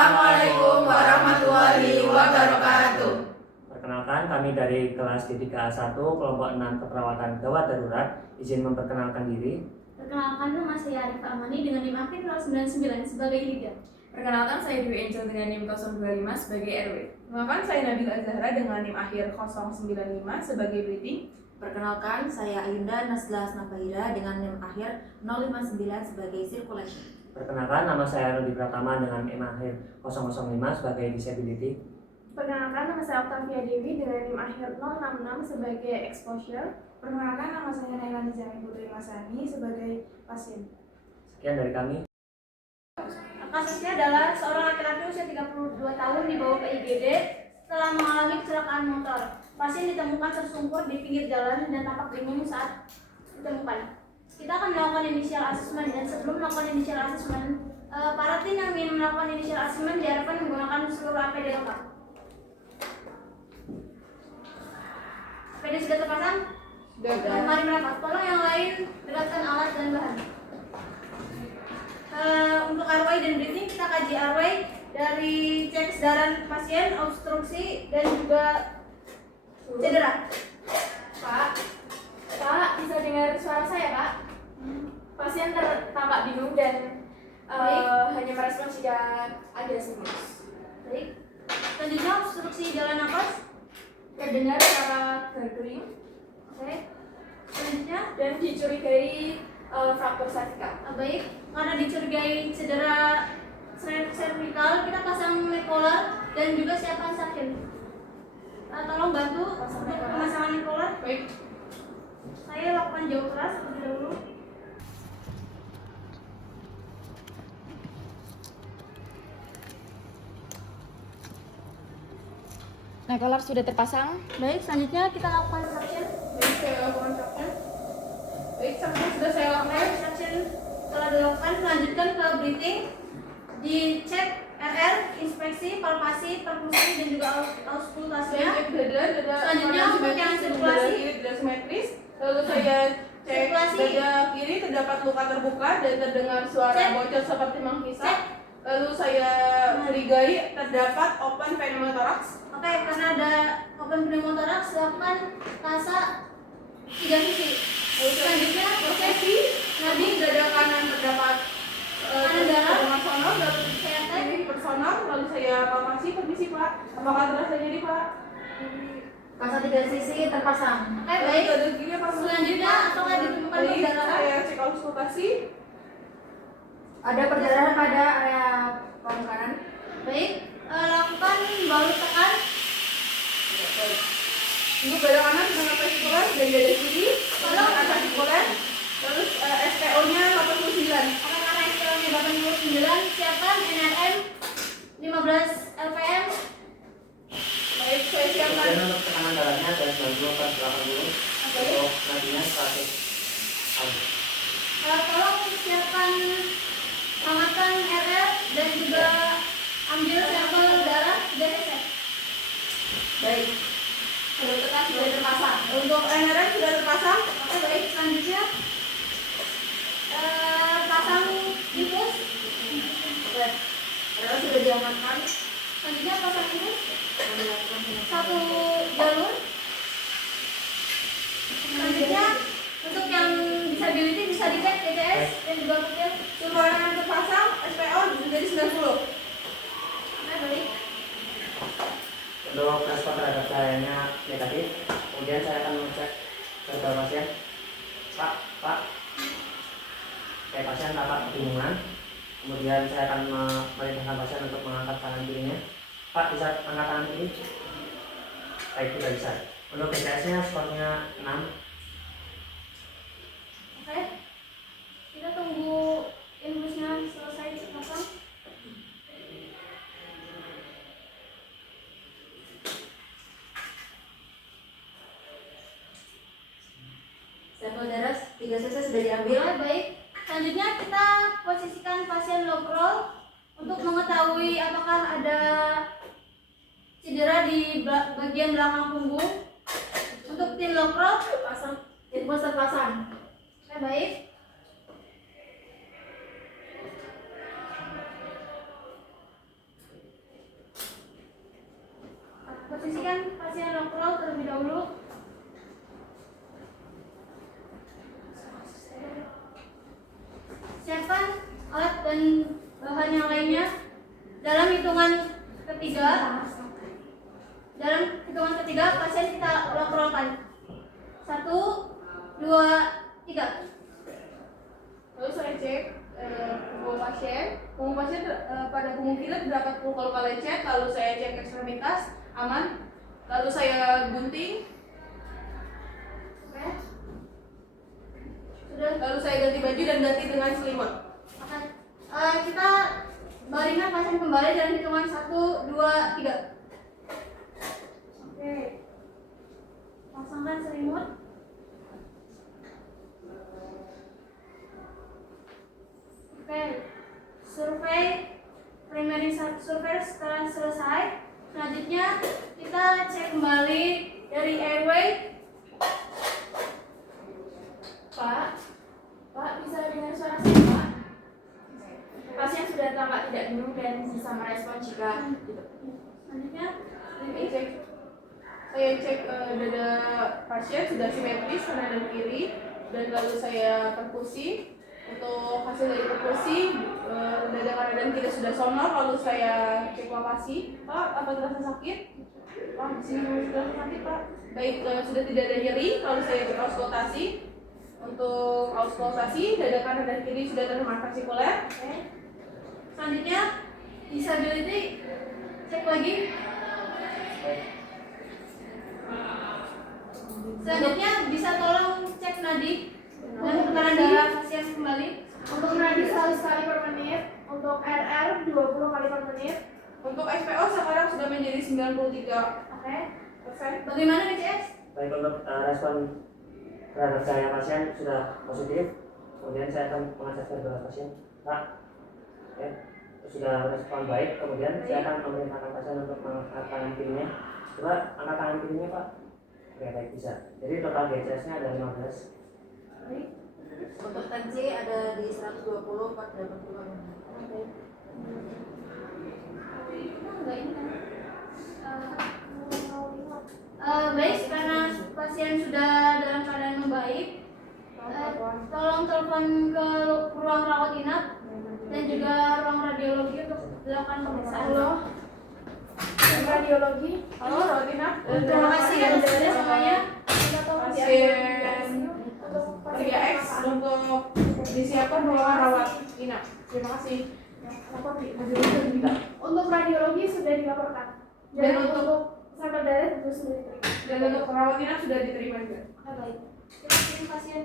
Assalamualaikum warahmatullahi wabarakatuh. Perkenalkan, kami dari kelas D3A1 kelompok 6 keperawatan gawat darurat. Izin memperkenalkan diri. Perkenalkan, nama saya Arif Amani dengan NIM akhir 099 sebagai leader. Perkenalkan, saya Dwi Angel dengan NIM 025 sebagai RW. Perkenalkan, saya Nabila Zahra dengan NIM akhir 095 sebagai bleeding. Perkenalkan, saya Ayunda Nasla Asnafahira dengan NIM akhir 059 sebagai circulation. Perkenalkan, nama saya Rudi Pratama dengan NIM akhir 005 sebagai disability. Perkenalkan, nama saya Octavia Dewi dengan NIM akhir 066 sebagai exposure. Perkenalkan, nama saya Naila Nizami Putri Masani sebagai pasien. Sekian dari kami. Kasusnya adalah seorang laki-laki usia 32 tahun dibawa ke IGD setelah mengalami kecelakaan motor. Pasien ditemukan tersungkur di pinggir jalan dan tampak bingung saat ditemukan. Kita akan melakukan initial assessment, dan sebelum melakukan initial assessment, para tim yang ingin melakukan initial assessment diharapkan menggunakan seluruh APD lengkap. APD sudah terpasang? Mari merapat. Tolong yang lain dekatkan alat dan bahan. Untuk airway dan breathing, kita kaji airway dari cek kesedaran pasien, obstruksi, dan juga cedera. Pak, bisa dengar suara saya, Pak? Pasien tampak bingung dan hanya merespons jika ada sinus. Baik. Selanjutnya obstruksi jalan nafas. Terdengar suara gargling. Oke. Selanjutnya, dan dicurigai fraktur cervical. baik. Karena dicurigai cedera cervical, kita pasang nekolar dan juga siapkan sakit. Tolong bantu untuk pemasangan nekolar. Baik. Saya lakukan jauh keras terlebih dahulu. Nekolar sudah terpasang. Baik, selanjutnya kita lakukan suction. Baik, saya lakukan suction. Baik, suction sudah saya lakukan. Suction telah dilakukan, lanjutkan ke breathing. Dicek RR, inspeksi, palpasi, perfusi, dan juga auskultasinya. Saya cek dada Selanjutnya untuk yang sirkulasi. tidak simetris. Lalu saya cek Sirkulasi. dada kiri terdapat luka terbuka dan terdengar suara Cek. bocor seperti Cek. menghisap. Lalu saya curigai terdapat open pneumothorax. Oke, karena ada open pneumothorax, lakukan kasa 3 sisi. Selanjutnya, Prosesi nadi dada kanan terdapat Kanan darah. terdengar sonor, lalu saya tes. kiri bersonor, lalu saya palpasi. Permisi Pak, apakah terasa nyeri Pak? Kasa 3 sisi terpasang. Oke, baik. Dada kiri apa? Selanjutnya, apakah ditemukan Baik, perdarahan? saya cek auskultasi. Ada perdarahan pada area paru kanan. Baik, lakukan balut tekan. Untuk dada kanan dengan artikuler dan dada kiri dengan artikuler. Terus SPO-nya 89. Akan arah SPO-nya 89, siapkan NRM 15 LPM. Baik, saya siapkan. Kemudian untuk tekanan darahnya dari 90/80. Untuk nadinya 100. Tolong siapkan amatan RR dan juga ambil sampel darah dan resep. Baik. Sudah tekan sudah terpasang. Untuk NRM sudah terpasang. Oke, baik. Selanjutnya pasang infus. Oke. NRM sudah diamankan. Selanjutnya pasang infus 1 jalur. Selanjutnya untuk yang disability bisa dicek TTS dan juga kecil. Semua NRM terpasang. SPO menjadi 90. Oke, baik. Untuk respon terhadap cahayanya negatif. Kemudian saya akan mengecek verbal pasien. Pak. Kayak pasien tampak kebingungan. Kemudian saya akan memerintahkan pasien untuk mengangkat tangan kirinya. Pak, bisa angkat tangan kiri? Baik, sudah bisa. Untuk BCS-nya skornya 6. Oke. Kita tunggu infusnya selesai pasang. Sampel darah 3 cc sudah diambil. Baik. Selanjutnya kita posisikan pasien low roll untuk mengetahui apakah ada cedera di bagian belakang punggung. Untuk tim low roll, Pasang infus terpasang. oke, baik. pastikan pasien roll terlebih dahulu. Siapkan alat dan bahan yang lainnya. Dalam hitungan ketiga, pasien kita roll-rollkan. 1, 2, 3. Lalu saya cek punggung pasien pada punggung kiri terdapat luka-luka lecet. Lalu saya cek ekstremitas aman. Lalu saya gunting. Sudah. Lalu saya ganti baju dan ganti dengan selimut. Kita baringkan pasien kembali dalam hitungan 1, 2, 3. Oke. Pasangkan selimut. Oke. Survei primary survey setelah selesai. Selanjutnya kita cek kembali dari airway. Pak, bisa dengar suara saya, Pak? Pasien sudah tampak tidak bingung dan bisa merespon jika gitu. Selanjutnya Saya cek dada pasien sudah simetris kanan dan kiri, dan lalu saya perkusi. Untuk hasil dari perkusi, dada kanan dan kiri sudah sonor. Lalu saya cek palpasi. Pak, apa terasa sakit? Pak, di sini masih terasa sakit, Pak. Baik, sudah tidak ada nyeri. Lalu saya cek auskultasi. Untuk auskultasi, dada kanan dan kiri sudah terhemar fasikuler. Selanjutnya disability, cek lagi. Selanjutnya bisa tolong cek nadi dan tekanan darah pasien kembali. Untuk nadi 100 kali per menit, untuk RR 20 kali per menit. Untuk SPO sekarang sudah menjadi 93%. Oke. Bagaimana BCS? Baik, untuk respon terhadap saya pasien sudah positif. Kemudian saya akan mengecek beberapa pasien. Pak, ya, sudah respon baik. Kemudian saya akan memerintahkan pasien untuk mengangkat tangan kirinya. Coba angkat tangan kirinya, Pak. Oke, baik, bisa. Jadi total GCS-nya ada 15. Baik. Untuk tensi ada di 120 per 80. Baik, karena pasien sudah dalam keadaan membaik, tolong telepon ke ruang rawat inap dan juga ruang radiologi untuk dilakukan pemeriksaan. Halo. Radiologi. Halo, rawat inap. Terima kasih atas kerja semuanya. Pasien 3X untuk disiapkan ruangan rawat inap. Terima kasih. Untuk radiologi sudah dilaporkan. Dan untuk sampel darah tentu sudah diterima. dan untuk rawat inap sudah diterima juga. Baik. Kita kirim pasien.